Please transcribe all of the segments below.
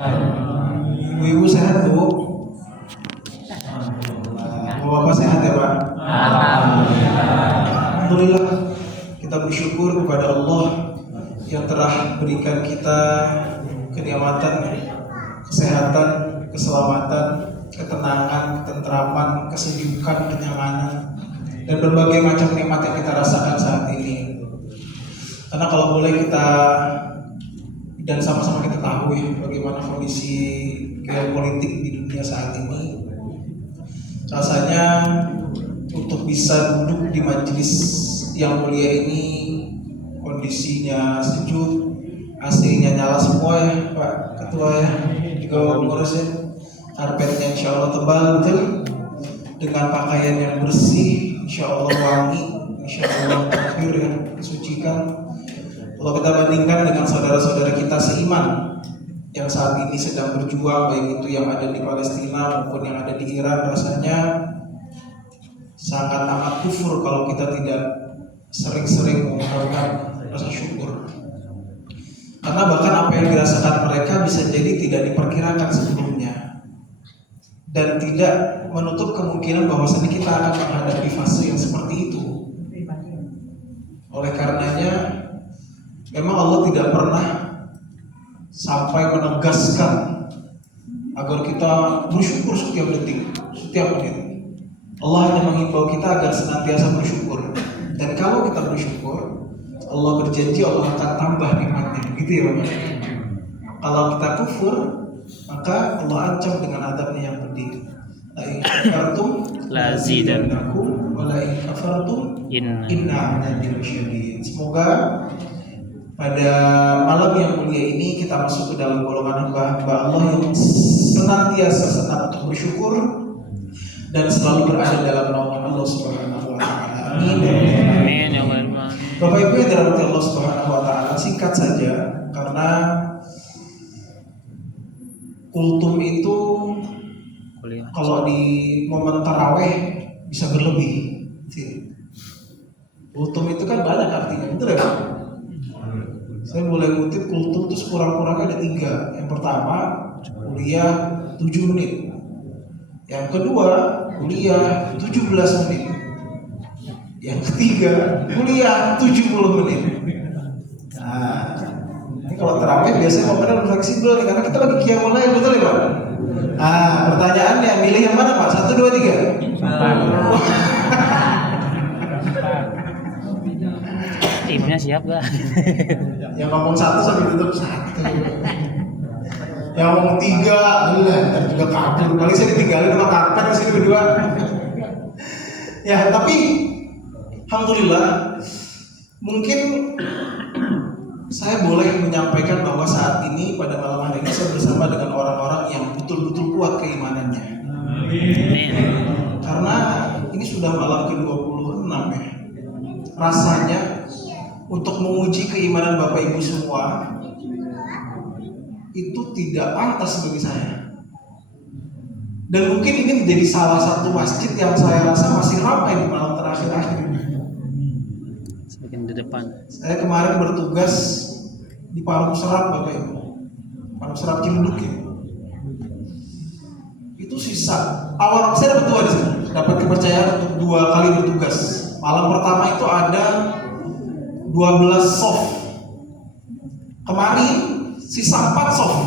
Ibu-ibu sehat, Bu? Bapak sehat ya, Pak? Alhamdulillah. Kita bersyukur kepada Allah yang telah berikan kita kenikmatan, kesehatan, keselamatan, ketenangan, ketentraman, kesejukan, kenyamanan, dan berbagai macam nikmat yang kita rasakan saat ini. Karena kalau boleh kita dan sama-sama kita tahu ya bagaimana kondisi geopolitik di dunia saat ini. Rasanya untuk bisa duduk di majelis yang mulia ini, kondisinya sejuk, AC-nya nyala semua ya Pak Ketua ya, juga ngurusin karpetnya insya Allah tebal betul, dengan pakaian yang bersih, insya Allah wangi, insya Allah kafir ya, disucikan. Kalau kita bandingkan dengan saudara-saudara kita seiman yang saat ini sedang berjuang, baik itu yang ada di Palestina maupun yang ada di Iran, rasanya sangat amat kufur kalau kita tidak sering-sering mengucapkan rasa syukur. Karena bahkan apa yang dirasakan mereka bisa jadi tidak diperkirakan sebelumnya, dan tidak menutup kemungkinan bahwasanya kita akan menghadapi fase yang seperti itu. Oleh karenanya memang Allah tidak pernah sampai menegaskan agar kita bersyukur setiap detik, setiap menit. Allah hanya menghimbau kita agar senantiasa bersyukur. Dan kalau kita bersyukur, Allah berjanji Allah akan tambah nikmatnya, gitu ya Bapak. Kalau kita kufur, maka Allah ancam dengan adabnya yang pedih. La in kafartum la azidannakum wa la in kafartum inna adabi lasyadid. Semoga pada malam yang mulia ini kita masuk ke dalam golongan hamba-hamba Allah yang senantiasa senang untuk bersyukur dan selalu berada dalam naungan Allah Subhanahu wa taala. Amin. Amin ya Allah. Bapak Ibu yang dirahmati Allah Subhanahu wa taala, singkat saja karena kultum itu kalau di momen taraweh bisa berlebih. Kultum itu kan banyak artinya, betul ya Pak? Saya boleh kutip kultum itu sekurang-kurangnya ada 3. Yang pertama, kuliah 7 menit. Yang kedua, kuliah 17 menit. Yang ketiga, kuliah 70 menit. Nah, ini kalau terawih biasanya momennya fleksibel nih, karena kita lagi qiyamul lail, betul ya Pak? Nah, pertanyaannya, milih yang mana Pak? 1, 2, 3? Timnya siap gak? Yang ngomong 1 sampai tutup 1. Yang ngomong 3, ntar juga kabur. Paling saya ditinggalin sama karpet di sini berdua. Ya, tapi alhamdulillah mungkin saya boleh menyampaikan bahwa saat ini pada malam hari ini saya bersama dengan orang-orang yang betul-betul kuat keimanannya. Karena ini sudah malam ke-26 ya. Rasanya untuk menguji keimanan Bapak Ibu semua itu tidak pantas bagi saya. Dan mungkin ini menjadi salah satu masjid yang saya rasa masih ramai di malam terakhir-akhir ini. Semakin di depan. Saya kemarin bertugas di Parung Serap Bapak Ibu, Parung Serap Cimenduk ya. Itu sisa. Awal saya dapat 2 di sana, dapat kepercayaan untuk 2 kali bertugas. Malam pertama itu ada 12 soft. Kemarin sisa 4 soft.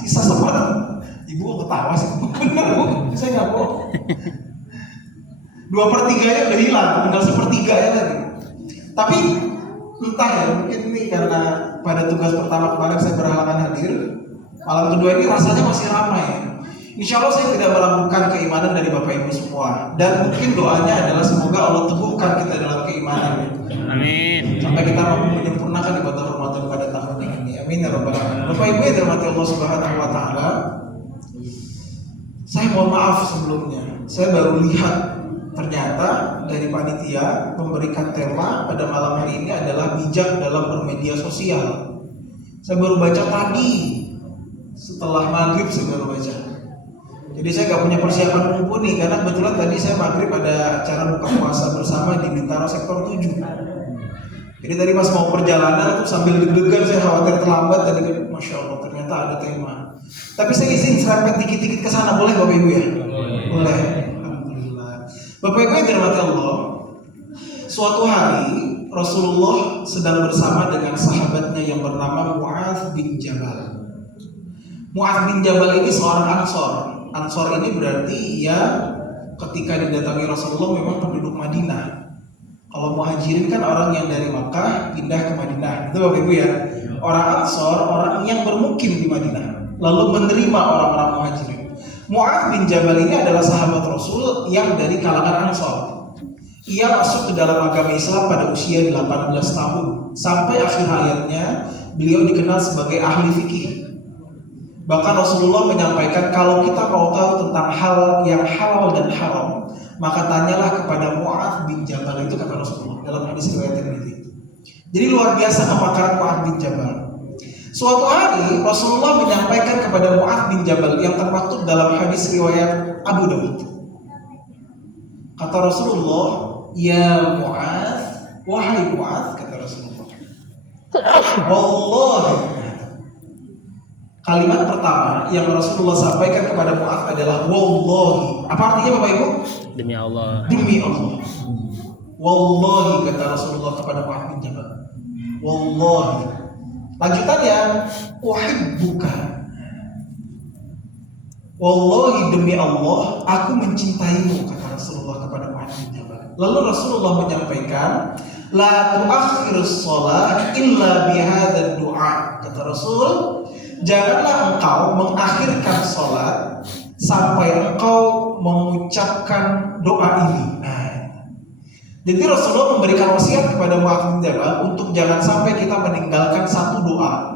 Sisa 4. Ibu kok ketawa sih? Bener Bu, saya nggak bohong. 2/3-nya udah hilang, tinggal 1/3-nya lagi. Tapi entah ya, mungkin ini karena pada tugas pertama kemarin saya berhalangan hadir. Malam kedua ini rasanya masih ramai. Insya Allah saya tidak meragukan keimanan dari Bapak Ibu semua. Dan mungkin doanya adalah semoga Allah teguhkan kita dalam keimanan. Amin. Sampai kita mampu menyempurnakan ibadah Ramadan pada tahun ini. Amin ya rabbal alamin. Bapak Ibu yang dirahmati Allah Subhanahu wa taala. Saya mohon maaf sebelumnya. Saya baru lihat ternyata dari panitia memberikan tema pada malam hari ini adalah bijak dalam bermedia sosial. Saya baru baca tadi. Setelah maghrib saya baru baca. Jadi saya nggak punya persiapan mumpuni karena kebetulan tadi saya maghrib ada acara buka puasa bersama di Bintaro sektor 7. Jadi tadi pas mau perjalanan tuh sambil deg-degan saya khawatir terlambat tadi kan, masya Allah ternyata ternyata ada tema. Tapi saya izin serempet dikit-dikit ke sana, boleh Bapak Ibu ya? Boleh. Alhamdulillah. Bapak Ibu yang dirahmati Allah, suatu hari Rasulullah sedang bersama dengan sahabatnya yang bernama Mu'adz bin Jabal. Mu'adz bin Jabal ini seorang Ansor. Ansor ini berarti ia ketika didatangi Rasulullah memang penduduk Madinah. Kalau Muhajirin kan orang yang dari Makkah pindah ke Madinah. Itu Bapak Ibu ya. Orang Ansor, orang yang bermukim di Madinah, lalu menerima orang-orang Muhajirin. Mu'adz bin Jabal ini adalah sahabat Rasul yang dari kalangan Ansor. Ia masuk ke dalam agama Islam pada usia 18 tahun. Sampai akhir hayatnya beliau dikenal sebagai ahli fikih. Bahkan Rasulullah menyampaikan kalau kita mau tahu tentang hal yang halal dan haram, maka tanyalah kepada Mu'adz bin Jabal, itu kata Rasulullah dalam hadis riwayat Tirmidzi. Jadi luar biasa kepakaran Mu'adz bin Jabal. Suatu hari Rasulullah menyampaikan kepada Mu'adz bin Jabal yang termaktub dalam hadis riwayat Abu Dawud. Kata Rasulullah, "Ya Mu'adz, wahai Mu'adz," kata Rasulullah, "Wallahi." Kalimat pertama yang Rasulullah sampaikan kepada Mu'adz adalah wallahi. Apa artinya Bapak Ibu? Demi Allah. Demi Allah. Wallahi, kata Rasulullah kepada Mu'adz bin Jabal. Wallahi. Lanjutannya, uhibbuka. Wallahi, demi Allah, aku mencintaimu, kata Rasulullah kepada Mu'adz bin Jabal. Lalu Rasulullah menyampaikan, la tuakhirus shalah illa bihadzal du'a. Kata Rasul, janganlah engkau mengakhirkan sholat sampai engkau mengucapkan doa ini. Jadi Rasulullah memberikan wasiat kepada Mu'adz bin Jabal untuk jangan sampai kita meninggalkan satu doa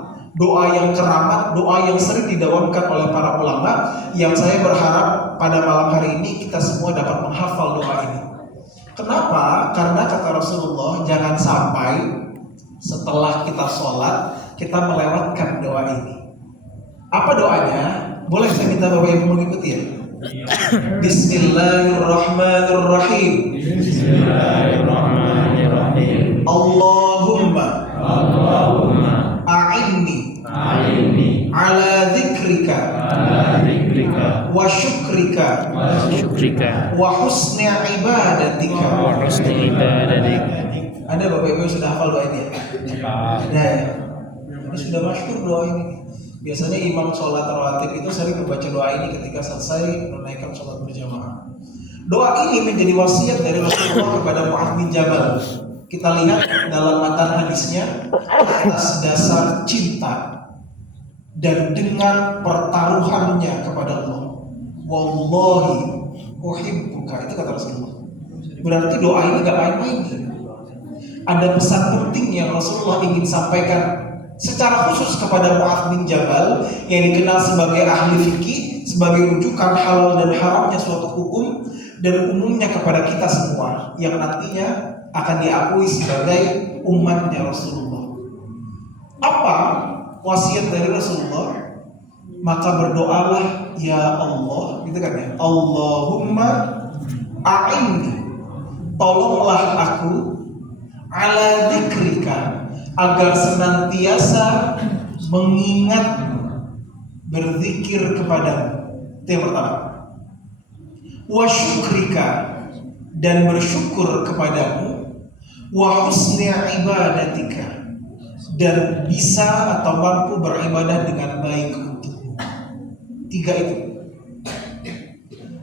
yang keramat, doa yang sering didawamkan oleh para ulama, yang saya berharap pada malam hari ini kita semua dapat menghafal doa ini. Kenapa? Karena kata Rasulullah, jangan sampai setelah kita sholat kita melewatkan doa ini. Apa doanya? Boleh saya minta Bapak Ibu mengikuti ya? Bismillahirrahmanirrahim. Bismillahirrahmanirrahim. Allahumma Allahumma a'inni ala dzikrika wa syukrika syukrika wa husni ibadatika. wa husni ibadatik. Ada Bapak Ibu yang sudah hafal doa ini? Nah, ya. Ini sudah masyhur doa ini. Biasanya imam sholat rawatib itu sering membaca doa ini ketika selesai menunaikan sholat berjamaah. Doa ini menjadi wasiat dari Rasulullah kepada Mu'adz bin Jabal. Kita lihat dalam matan hadisnya, atas dasar cinta dan dengan pertaruhannya kepada Allah. Wallahi uhibbuka, itu kata Rasulullah. Berarti doa ini gak main-main. Ada pesan penting yang Rasulullah ingin sampaikan secara khusus kepada Mu'adz bin Jabal yang dikenal sebagai ahli fikih, sebagai rujukan halal dan haramnya suatu hukum, dan umumnya kepada kita semua yang nantinya akan diakui sebagai umatnya Rasulullah. Apa wasiat dari Rasulullah? Maka berdoalah ya Allah, gitu kan ya. Allahumma a'inni, tolonglah aku, ala dzikrika, agar senantiasa mengingat, berzikir kepadamu. Itu yang pertama. Wa syukrika, dan bersyukur kepadamu. Wa husni ibadatika, dan bisa atau mampu beribadah dengan baik untukmu. Tiga itu.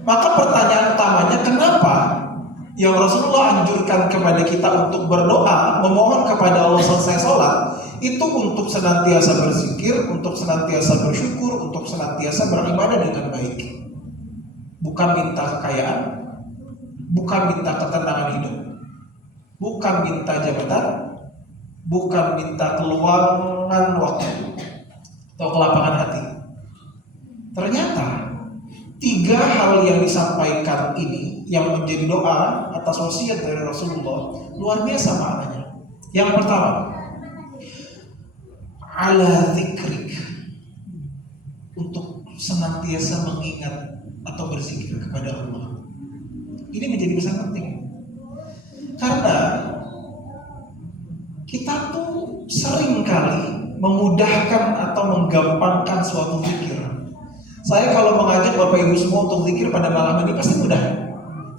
Maka pertanyaan utamanya, kenapa yang Rasulullah anjurkan kepada kita untuk berdoa, memohon kepada Allah selesai sholat, itu untuk senantiasa berzikir, untuk senantiasa bersyukur, untuk senantiasa beribadah dengan baik. Bukan minta kekayaan, bukan minta ketenangan hidup, bukan minta jabatan, bukan minta keluangan waktu atau kelapangan hati. Ternyata tiga hal yang disampaikan ini yang menjadi doa atas wasiat dari Rasulullah luar biasa maknanya. Yang pertama, ala dzikrik, untuk senantiasa mengingat atau berzikir kepada Allah. Ini menjadi pesan penting karena kita tuh sering kali memudahkan atau menggampangkan suatu zikir. Saya kalau mengajak Bapak Ibu semua untuk zikir pada malam ini pasti mudah.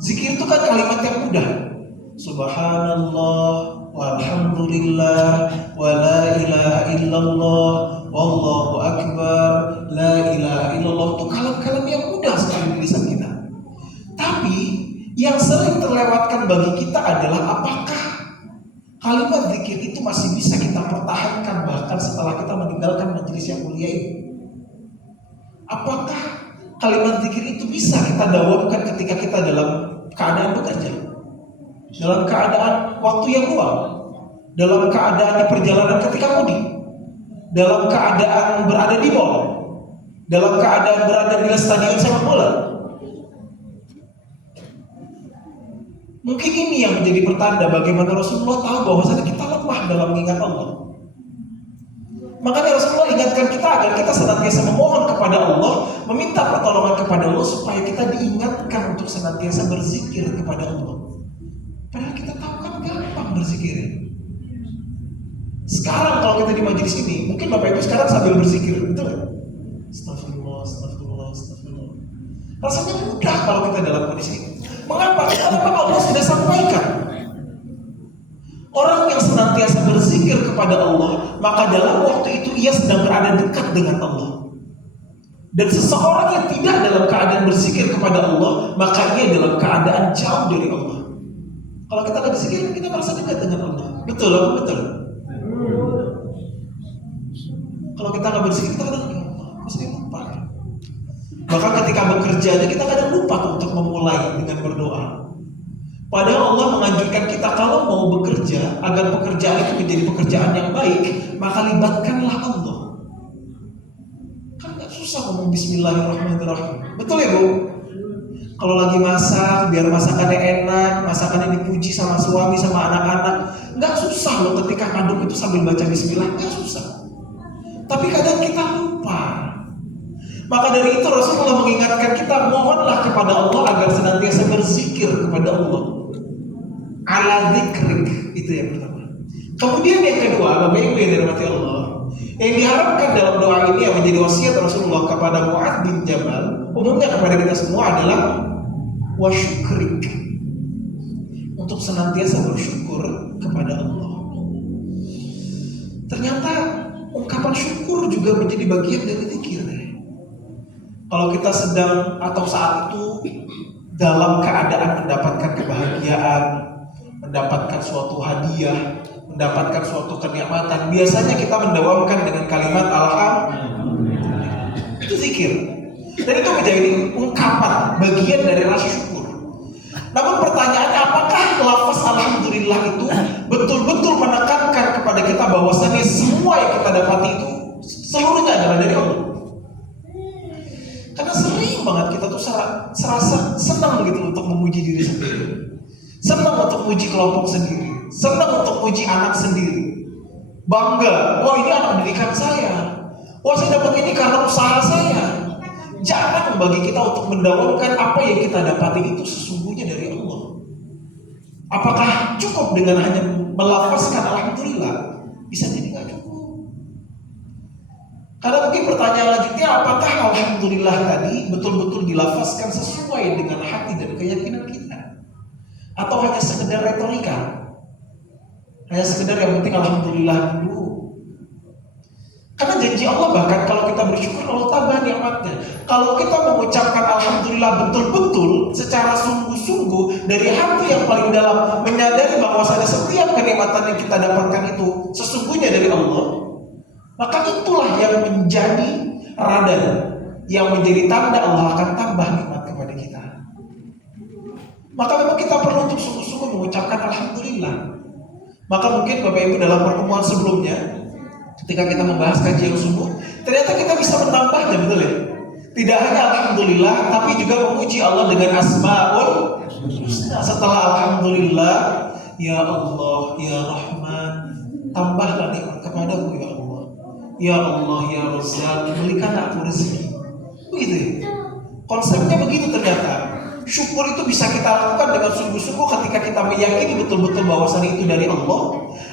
Zikir itu kan kalimat yang mudah. Subhanallah, walhamdulillah, wa la ilaha illallah, wallahu akbar, la ilaha illallah. Itu kalam-kalam yang mudah sekali di lisan kita. Tapi yang sering terlewatkan bagi kita adalah apakah kalimat zikir itu masih bisa kita pertahankan bahkan setelah kita meninggalkan majelis yang mulia ini? Apakah kalimat zikir itu bisa kita dawamkan ketika kita dalam keadaan bekerja, dalam keadaan waktu yang luang, dalam keadaan di perjalanan ketika mudik, dalam keadaan berada di mall, dalam keadaan berada di stadion sepak bola? Mungkin ini yang menjadi pertanda bagaimana Rasulullah tahu bahwasanya kita lemah dalam mengingat Allah. Makanya Rasulullah ingatkan kita agar kita senantiasa memohon kepada Allah, meminta pertolongan kepada Allah supaya kita diingatkan untuk senantiasa berzikir kepada Allah. Padahal kita tahu kan gampang berzikir. Sekarang kalau kita di majelis ini, mungkin Bapak Ibu sekarang sambil berzikir, betul nggak? Astagfirullah, astagfirullah, astagfirullah. Rasanya mudah kalau kita dalam kondisi ini. Mengapa? Karena Allah sudah sampaikan. Orang yang senantiasa berzikir kepada Allah, maka dalam waktu itu ia sedang berada dekat dengan Allah. Dan seseorang yang tidak dalam keadaan berzikir kepada Allah, maka ia dalam keadaan jauh dari Allah. Kalau kita nggak berzikir, kita merasa dekat dengan Allah. Betul apa betul? Kalau kita nggak berzikir, kita kadang pasti lupa. Bahkan ketika bekerja aja kita kadang lupa untuk memulai dengan berdoa. Padahal Allah menganjurkan kita kalau mau bekerja, agar pekerjaan itu menjadi pekerjaan yang baik, maka libatkanlah Allah. Kan gak susah ngomong bismillahirrahmanirrahim. Betul ya Bu? Kalau lagi masak, biar masakannya enak, masakannya dipuji sama suami, sama anak-anak, gak susah loh ketika ngaduk itu sambil baca bismillah, gak susah. Tapi kadang kita lupa. Maka dari itu Rasulullah mengingatkan kita, mohonlah kepada Allah agar senantiasa berzikir kepada Allah. Ala dzikrik, itu yang pertama. Kemudian yang kedua, Bapak Ibu yang dirahmati Allah, yang diharapkan dalam doa ini yang menjadi wasiat Rasulullah kepada Mu'adz bin Jabal, umumnya kepada kita semua adalah wasyukrik, untuk senantiasa bersyukur kepada Allah. Ternyata ungkapan syukur juga menjadi bagian dari zikir. Kalau kita sedang atau saat itu dalam keadaan mendapatkan kebahagiaan, mendapatkan suatu hadiah, mendapatkan suatu kenikmatan, biasanya kita mendawamkan dengan kalimat alhamdulillah. Itu zikir. Dan itu menjadi ungkapan bagian dari rasa syukur. Namun pertanyaannya, apakah lafaz alhamdulillah itu betul-betul menekankan kepada kita bahwasannya semua yang kita dapati itu seluruhnya adalah dari Allah? Karena sering banget kita tuh serasa senang gitu untuk memuji diri sendiri, senang untuk memuji kelompok sendiri, senang untuk memuji anak sendiri, bangga, wah ini anak didikan saya, wah saya dapat ini karena usaha saya. Jarang bagi kita untuk mendawamkan apa yang kita dapati itu sesungguhnya dari Allah. Apakah cukup dengan hanya melafazkan alhamdulillah? Bisa jadi nggak cukup. Karena mungkin pertanyaan lanjutnya, apakah alhamdulillah tadi betul-betul dilafazkan sesuai dengan hati dan keyakinan kita? Atau hanya sekedar retorika? Hanya sekedar yang penting alhamdulillah dulu. Karena janji Allah bahkan kalau kita bersyukur Allah tambah nikmatnya. Kalau kita mengucapkan alhamdulillah betul-betul secara sungguh-sungguh dari hati yang paling dalam, menyadari bahwasanya setiap kenikmatan yang kita dapatkan itu sesungguhnya dari Allah, maka itulah yang menjadi radar, yang menjadi tanda Allah akan tambah nikmat kepada kita. Maka memang kita perlu untuk sungguh-sungguh mengucapkan alhamdulillah. Maka mungkin Bapak Ibu dalam pertemuan sebelumnya, ketika kita membahas kajian subuh, ternyata kita bisa menambahnya, betul ya? Tidak hanya alhamdulillah, tapi juga memuji Allah dengan asmaul husna. Setelah alhamdulillah, ya Allah, ya Rahman, tambahlah nikmat kepadaku ya Allah. Ya Allah, ya Razzaq, berikan aku rezeki. Begitu ya? Konsepnya begitu ternyata. Syukur itu bisa kita lakukan dengan sungguh-sungguh ketika kita meyakini betul-betul bahwasannya itu dari Allah.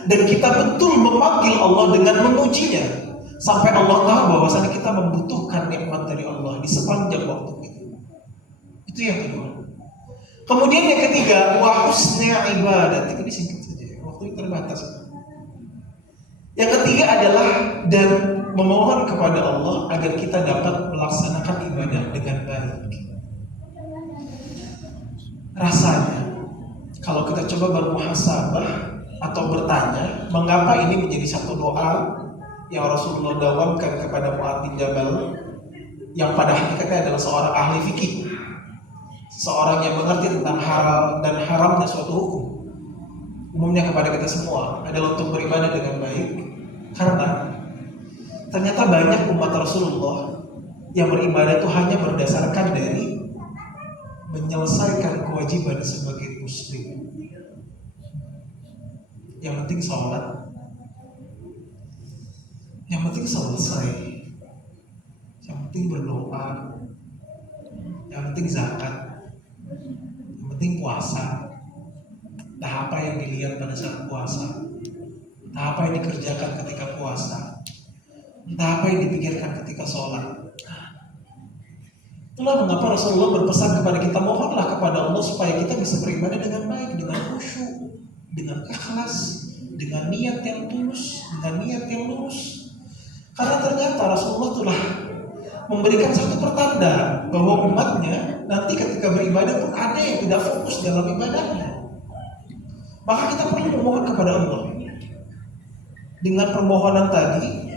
dan kita betul memanggil Allah dengan memujinya sampai Allah tahu bahwasanya kita membutuhkan nikmat dari Allah di sepanjang waktu itu. Itu yang kedua. Kemudian yang ketiga, wa husni ibadat. Ini singkat saja, waktu terbatas. Yang ketiga adalah dan memohon kepada Allah agar kita dapat melaksanakan ibadah dengan baik. Rasanya kalau kita coba bermuhasabah atau bertanya, mengapa ini menjadi satu doa yang Rasulullah dawamkan kepada Mu'adz bin Jabal, yang pada hakikatnya adalah seorang ahli fikih, seorang yang mengerti tentang halal dan haramnya suatu hukum, umumnya kepada kita semua adalah untuk beribadah dengan baik. Karena ternyata banyak umat Rasulullah yang beribadah itu hanya berdasarkan dari menyelesaikan kewajiban sebagai muslim. Yang penting sholat, yang penting selesai, yang penting berdoa, yang penting zakat, yang penting puasa. Entah apa yang dilihat pada saat puasa, entah apa yang dikerjakan ketika puasa, entah apa yang dipikirkan ketika sholat. Itulah mengapa Rasulullah berpesan kepada kita, mohonlah kepada Allah supaya kita bisa beribadah dengan baik, dengan khusyuk, dengan ikhlas, dengan niat yang tulus, dengan niat yang lurus. Karena ternyata Rasulullah telah memberikan satu pertanda bahwa umatnya nanti ketika beribadah pun ada yang tidak fokus dalam ibadahnya. Maka kita perlu memohon kepada Allah. Dengan permohonan tadi,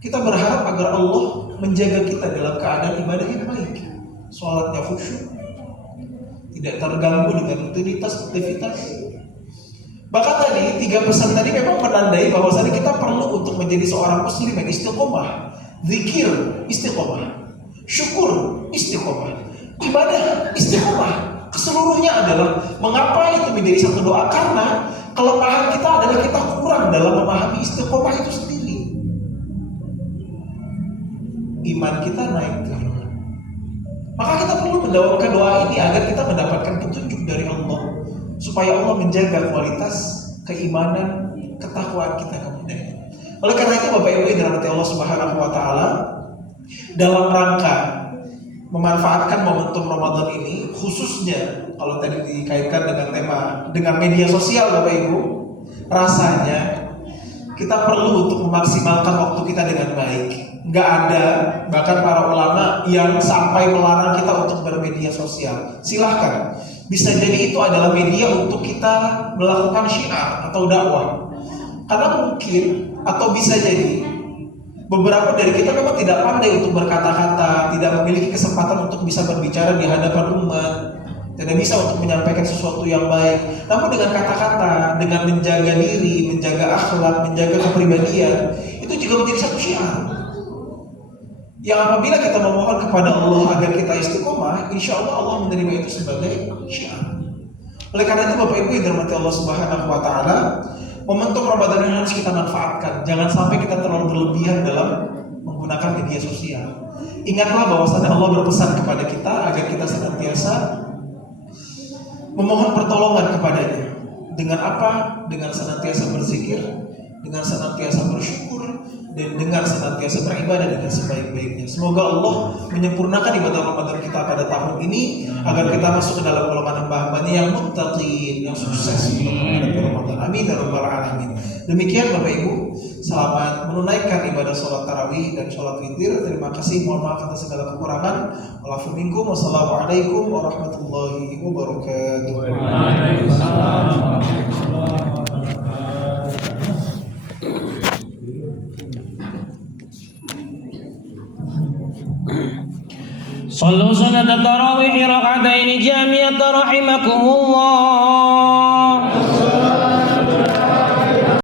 kita berharap agar Allah menjaga kita dalam keadaan ibadah yang baik, sholatnya khusyuk, tidak terganggu dengan rutinitas aktivitas. Bahkan tadi 3 pesan tadi memang menandai bahwasanya kita perlu untuk menjadi seorang muslim yang istiqomah, zikir istiqomah, syukur istiqomah, ibadah istiqomah. Keseluruhnya adalah mengapa itu menjadi satu doa, karena kelemahan kita adalah kita kurang dalam memahami istiqomah itu sendiri. Iman kita naik turun. Maka kita perlu mendawamkan doa ini agar kita mendapatkan petunjuk dari Allah, supaya Allah menjaga kualitas keimanan, ketakwaan kita kemudian. Oleh karena itu Bapak Ibu yang dirahmati Allah Subhanahu wa taala, dalam rangka memanfaatkan momentum Ramadan ini, khususnya kalau tadi dikaitkan dengan tema dengan media sosial Bapak Ibu, rasanya kita perlu untuk memaksimalkan waktu kita dengan baik. Nggak ada bahkan para ulama yang sampai melarang kita untuk bermedia sosial. Silahkan, bisa jadi itu adalah media untuk kita melakukan syiar atau dakwah. Karena mungkin atau bisa jadi beberapa dari kita memang tidak pandai untuk berkata-kata, tidak memiliki kesempatan untuk bisa berbicara di hadapan umat, tidak bisa untuk menyampaikan sesuatu yang baik. Namun dengan kata-kata, dengan menjaga diri, menjaga akhlak, menjaga kepribadian, itu juga menjadi satu syiar. Yang apabila kita memohon kepada Allah agar kita istiqomah, insya Allah Allah menerima itu sebagai syiar. Oleh karena itu Bapak Ibu yang dirahmati Allah Subhanahu wa taala, momentum Ramadan ini harus kita manfaatkan. Jangan sampai kita terlalu berlebihan dalam menggunakan media sosial. Ingatlah bahwasanya Allah berpesan kepada kita agar kita senantiasa memohon pertolongan kepadanya. Dengan apa? Dengan senantiasa berzikir, dengan senantiasa bersyukur, dan dengan senantiasa beribadah dengan sebaik-baiknya. Semoga Allah menyempurnakan ibadah Ramadan kita pada tahun ini agar kita masuk ke dalam golongan hamba-hambanya yang muttaqin, yang sukses untuk menghadapi Ramadan. Amin ya rabbal alamin. Demikian Bapak Ibu, selamat menunaikan ibadah sholat tarawih dan sholat witir. Terima kasih, mohon maaf atas segala kekurangan. Walafu minkum, wassalamualaikum warahmatullahi wabarakatuh. Waalaikumsalam. صلوا صلاة التراويح ركعتين جامعة رحمكم الله.